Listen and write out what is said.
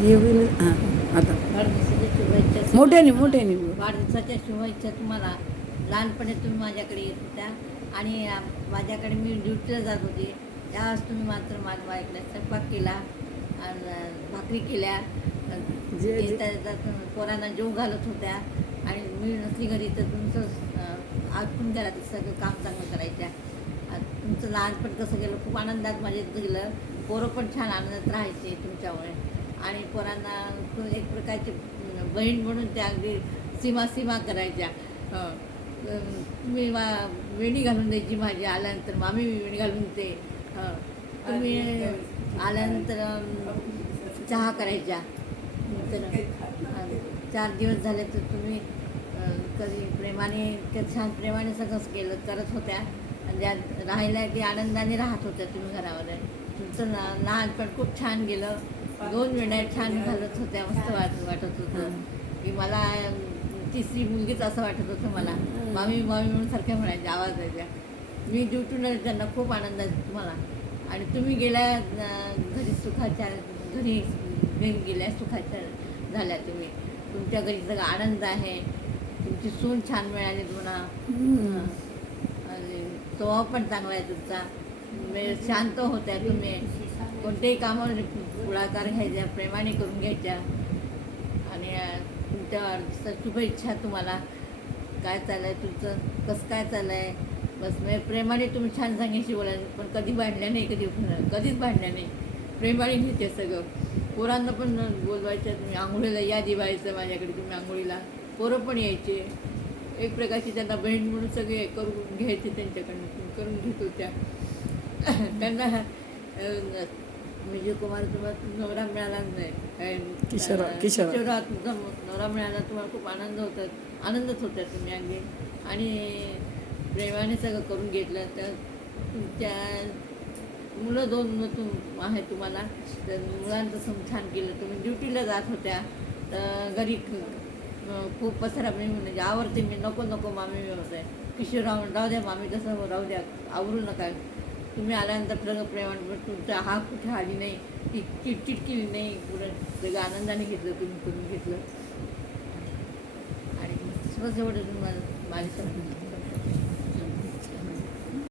हे होईल हां आता. वाढदिवसाच्या शुभेच्छा मोठ्याने मोठ्याने. वाढदिवसाच्या शुभेच्छा तुम्हाला. लहानपणी तुम्ही माझ्याकडे येत होत्या आणि अं, माझ्याकडे मी ड्युटीला जात होते. त्यावेळेस तुम्ही मात्र माझ्या बायकला स्वयंपाक केला आणि अं, भाकरी केल्या. अं, जे- तुम- पोरांना जेव घालत होत्या आणि मी नसली घरी तर तुमचं अं, आटपून घरात सगळं काम चांगलं करायच्या. तुमचं लहानपण कसं गेलं खूप आनंदात माझ्यात गेलं. पोरं पण छान आनंदात राहायचे तुमच्यामुळे. आणि पोरांना तो एक प्रकारची बहीण म्हणून त्या अगदी सीमा सीमा करायच्या. तुम्ही वा वेणी घालून द्यायची माझी आल्यानंतर मामी वेणी घालून हं. तुम्ही आल्यानंतर चहा करायच्या नंतर अं, चार दिवस झाले तर तुम्ही कधी प्रेमाने छान प्रेमाने सगळंच केलं करत होत्या. आणि ज्या राहिल्या की आनंदाने राहत होत्या तुम्ही घरामध्ये. तुमचं ना लहानपण खूप छान गेलं. दोन वेळा छान घालत होत्या मस्त वाट वाटत होतं. की मला तिसरी मुलगीच असं वाटत होतं मला. मामी मामी म्हणून सारख्या म्हणायच्या आवाज द्यायच्या मी ड्युटीला त्यांना खूप आनंद आहे तुम्हाला. आणि तुम्ही गेल्या घरी सुखाच्या घरी घरी गेल्या सुखाच्या झाल्या तुम्ही. तुमच्या घरी सगळा आनंद आहे. तुमची सून छान मिळाली तुम्हाला. स्वभाव पण चांगला आहे तुमचा. शांत होत्या तुम्ही. कोणत्याही कामावर पुढाकार घ्यायचा प्रेमाने करून घ्यायच्या. आणि तुमच्या शुभेच्छा तुम्हाला. काय चाललं आहे तुमचं? कसं काय चाललं आहे बस म्हणजे प्रेमाने तुम्ही छान सांगायची बोलायचं पण कधी भांडल्या नाही कधी कधीच भांडल्या नाही. प्रेमाने घेते सगळं. पोरांना पण बोलवायचं तुम्ही आंघोळीला या दिवाळीचं माझ्याकडे तुम्ही आंघोळीला. पोरं पण यायचे. एक प्रकारची त्यांना बहीण म्हणून सगळे करून घ्यायचे त्यांच्याकडनं तुम्ही करून घेत होत्या. त्यांना म्हणजे विजय कुमार तुम्हाला नवरा मिळाला नाही काय, किशोरा- किशोरा. तुमचा नवरा मिळाला तुम्हाला खूप आनंद होता आनंदच होता तुम्ही अगदी आणि प्रेमाने सगळं करून घेतलं तर तुमच्या मुलं दोन तुम आहे तुम्हाला तर मुलांचं छान केलं तुम्ही ड्युटीला जात होत्या तर घरी खूप पसरा मी म्हणजे आवडते मी नको नको मामी व्यवसाय किशोरराव राहू द्या मामी तसं राहू द्या आवरू नका तुम्ही आल्यानंतर सगळं प्रेमाने तुमचा हा कुठे आली नाही ती चिटचिट केली नाही पूर्ण सगळं आनंदाने घेतलं तुम्ही करून घेतलं. आणि स्वजवळ एवढं तुम्हाला माझ्या